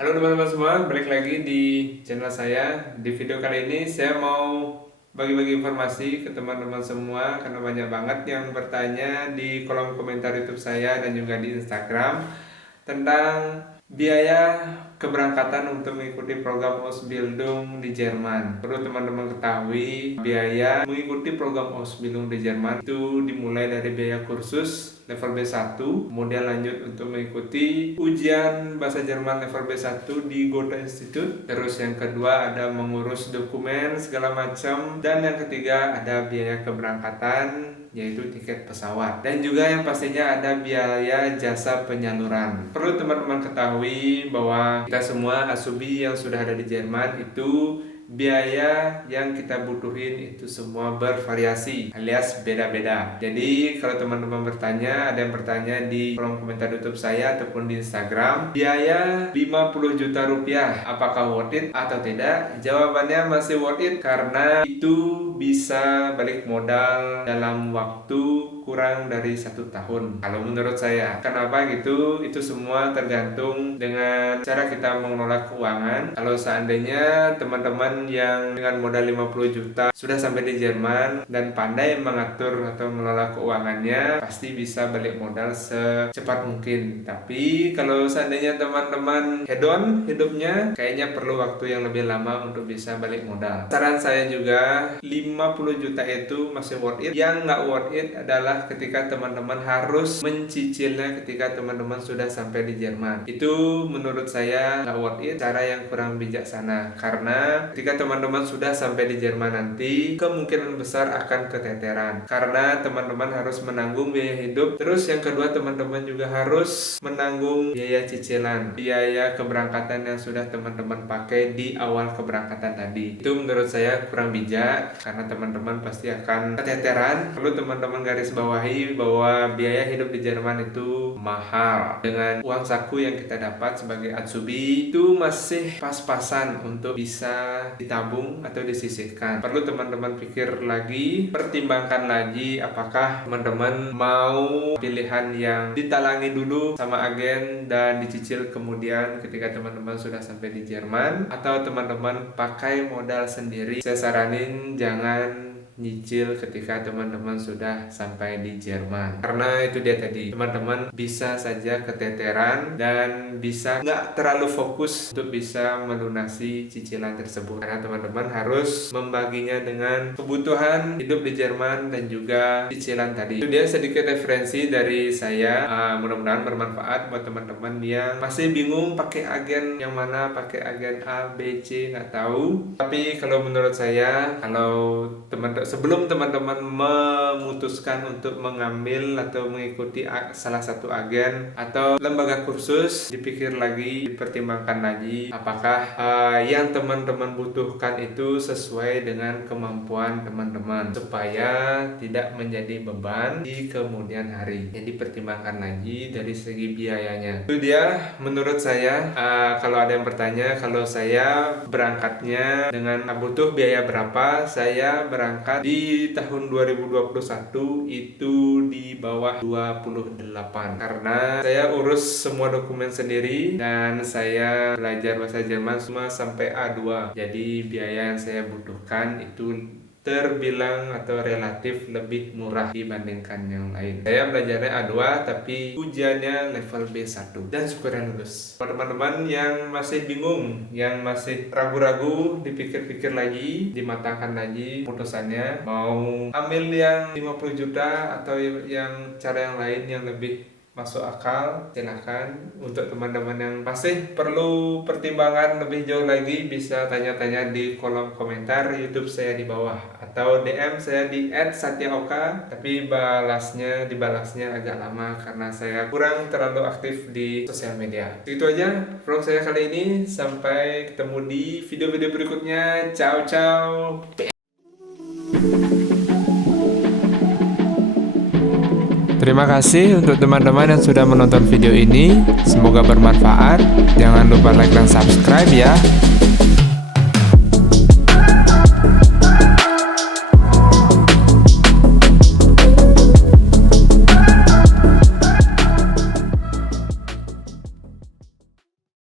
Halo teman-teman semua, balik lagi di channel saya. Di video kali ini saya mau bagi-bagi informasi ke teman-teman semua karena banyak banget yang bertanya di kolom komentar YouTube saya dan juga di Instagram tentang biaya keberangkatan untuk mengikuti program Ausbildung di Jerman. Perlu teman-teman ketahui, biaya mengikuti program Ausbildung di Jerman itu dimulai dari biaya kursus level B1, kemudian lanjut untuk mengikuti ujian bahasa Jerman level B1 di Goethe Institute. Terus yang kedua ada mengurus dokumen segala macam, dan yang ketiga ada biaya keberangkatan yaitu tiket pesawat, dan juga yang pastinya ada biaya jasa penyaluran. Perlu teman-teman ketahui bahwa kita semua asubi yang sudah ada di Jerman itu biaya yang kita butuhin itu semua bervariasi alias beda-beda. Jadi kalau teman-teman bertanya, ada yang bertanya di kolom komentar YouTube saya ataupun di Instagram, biaya 50 juta rupiah apakah worth it atau tidak? Jawabannya masih worth it karena itu bisa balik modal dalam waktu kurang dari 1 tahun kalau menurut saya. Kenapa gitu? Itu semua tergantung dengan cara kita mengelola keuangan. Kalau seandainya teman-teman yang dengan modal 50 juta sudah sampai di Jerman dan pandai mengatur atau mengelola keuangannya, pasti bisa balik modal secepat mungkin. Tapi kalau seandainya teman-teman hedon hidupnya, kayaknya perlu waktu yang lebih lama untuk bisa balik modal. Saran saya juga 50 juta itu masih worth it. Yang nggak worth it adalah ketika teman-teman harus mencicilnya ketika teman-teman sudah sampai di Jerman. Itu menurut saya nggak worth it, cara yang kurang bijaksana. Karena ketika teman-teman sudah sampai di Jerman nanti, kemungkinan besar akan keteteran. Karena teman-teman harus menanggung biaya hidup. Terus yang kedua, teman-teman juga harus menanggung biaya cicilan, biaya keberangkatan yang sudah teman-teman pakai di awal keberangkatan tadi. Itu menurut saya kurang bijak karena teman-teman pasti akan keteteran. Perlu teman-teman garis bawahi bahwa biaya hidup di Jerman itu mahal. Dengan uang saku yang kita dapat sebagai Atsubi itu masih pas-pasan untuk bisa ditabung atau disisihkan. Perlu teman-teman pikir lagi, pertimbangkan lagi apakah teman-teman mau pilihan yang ditalangi dulu sama agen dan dicicil kemudian ketika teman-teman sudah sampai di Jerman, atau teman-teman pakai modal sendiri. Saya saranin jangan nyicil ketika teman-teman sudah sampai di Jerman, karena itu dia tadi, teman-teman bisa saja keteteran dan bisa nggak terlalu fokus untuk bisa melunasi cicilan tersebut, karena teman-teman harus membaginya dengan kebutuhan hidup di Jerman dan juga cicilan tadi. Itu dia sedikit referensi dari saya. Mudah-mudahan bermanfaat buat teman-teman yang masih bingung pakai agen yang mana, pakai agen A, B, C, nggak tahu. Tapi kalau menurut saya, kalau sebelum teman-teman memutuskan untuk mengambil atau mengikuti salah satu agen atau lembaga kursus, dipikir lagi, dipertimbangkan lagi apakah yang teman-teman butuhkan itu sesuai dengan kemampuan teman-teman, supaya tidak menjadi beban di kemudian hari. Jadi pertimbangkan lagi dari segi biayanya. Itu dia menurut saya. Kalau ada yang bertanya, kalau saya berangkatnya dengan butuh biaya berapa, saya berangkat di tahun 2021 itu di bawah 28, karena saya urus semua dokumen sendiri dan saya belajar bahasa Jerman semua sampai A2. Jadi biaya yang saya butuhkan itu terbilang atau relatif lebih murah dibandingkan yang lain. Saya belajarnya A2 tapi ujiannya level B1 dan syukurnya lulus. Teman-teman yang masih bingung, yang masih ragu-ragu, dipikir-pikir lagi, dimatangkan lagi putusannya, mau ambil yang 50 juta atau yang cara yang lain yang lebih masuk akal, silahkan. Untuk teman-teman yang masih perlu pertimbangan lebih jauh lagi, bisa tanya-tanya di kolom komentar YouTube saya di bawah, atau DM saya di @satyaoka, tapi dibalasnya agak lama karena saya kurang terlalu aktif di sosial media. Itu aja vlog saya kali ini, sampai ketemu di video-video berikutnya. Ciao ciao. Terima kasih untuk teman-teman yang sudah menonton video ini. Semoga bermanfaat. Jangan lupa like dan subscribe ya.